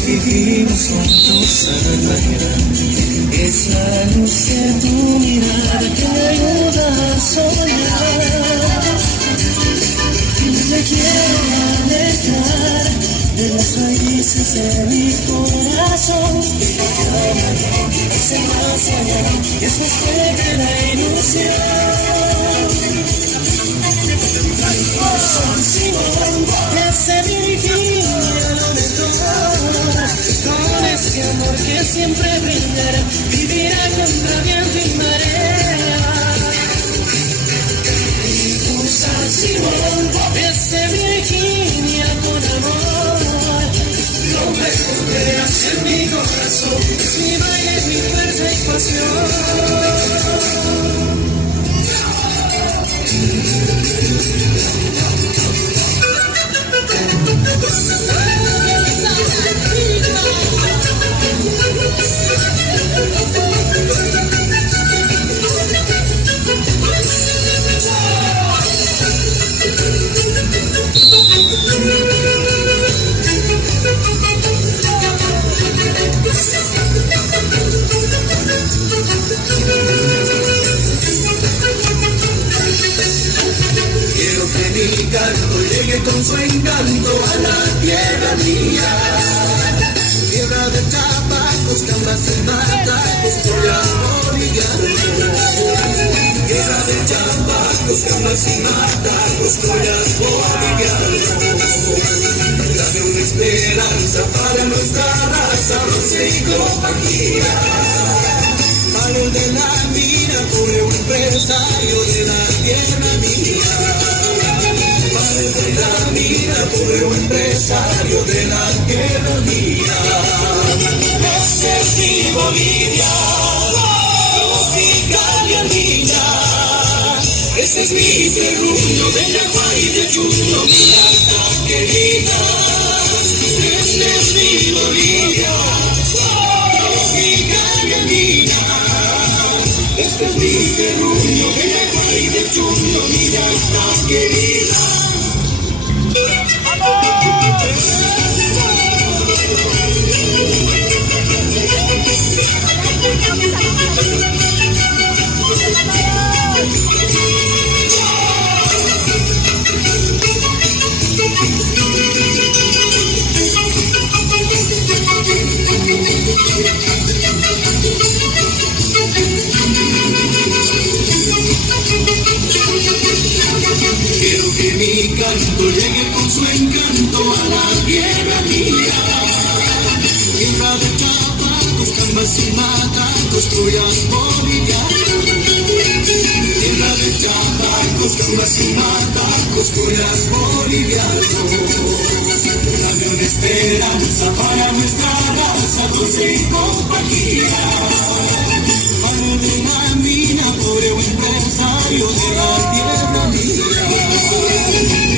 vivimos juntos al mañana. Es la luz de tu mirada que me ayuda a soñar. Me quiero alejar de las raíces de mi corazón. Es el más allá, es más fuerte la ilusión. San Simón, desde Virginia lo mejor, con ese amor que siempre brindará, vivirá contra viento y marea. San Simón, desde Virginia con amor, lo mejor verás en mi corazón, si baile mi fuerza y pasión. Con su encanto a la tierra mía, tierra de tabacos, gambas y matacos, joyas bolivianos. Tierra de tabacos, gambas y matacos, joyas bolivianos. Dame una esperanza para nuestra raza, roce y compañía. Mano de la mina, pobre un empresario de la tierra mía. De la mina, pobre un empresario de la tierra mía. Esta es mi Bolivia, tropical y andina. Este es mi terruño de Yaguá y de Chuno, mi alta querida. Esta es mi Bolivia, tropical y andina. Este es mi terruño de Yaguá y de Chuno, mi alta querida. Quiero que mi canto llegue con su encanto a la tierra mía. Tierra de tabacos, gambas y matacos, joyas bolivianos. Tierra de tabacos, gambas y matacos, joyas bolivianos. Dame una esperanza para nuestra raza, dulce y compañía. Mano de la mina, pobre un empresario de la tierra mía.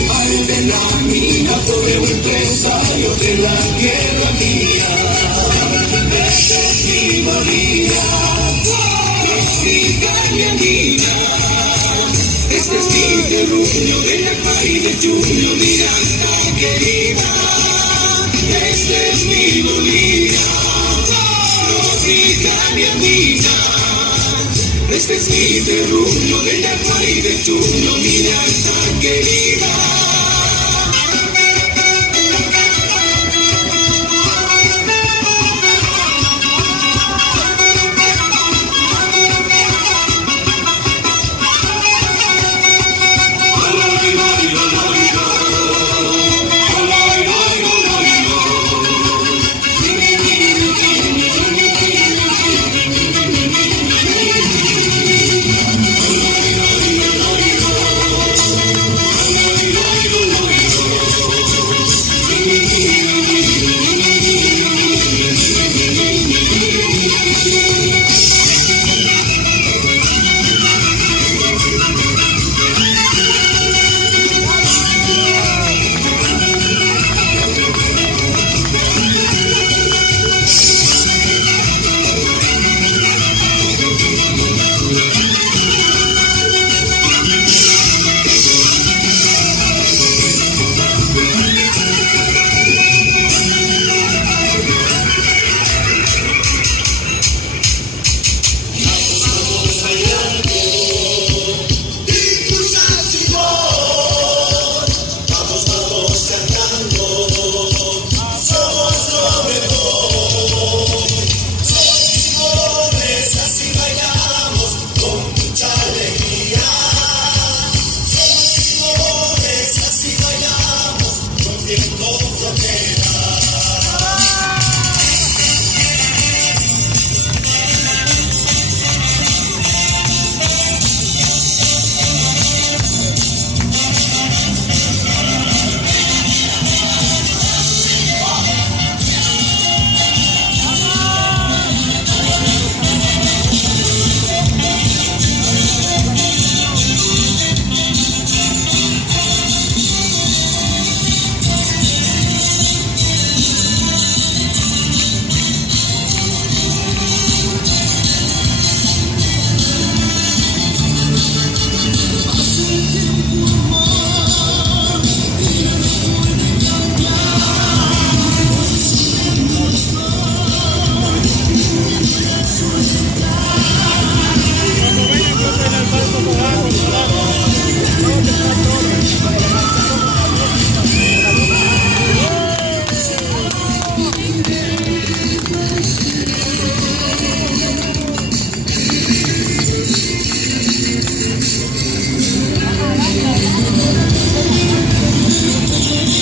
Mano de la mina, pobre un empresario de la tierra mía. Esta es mi Bolivia, tropical y andina. Este es mi terruño de Yaguá y de Chuno, mi alta querida. Este es mi Bolivia, tropical y andina. Este es mi terruño de Yaguá y de Chuno, mi alta querida.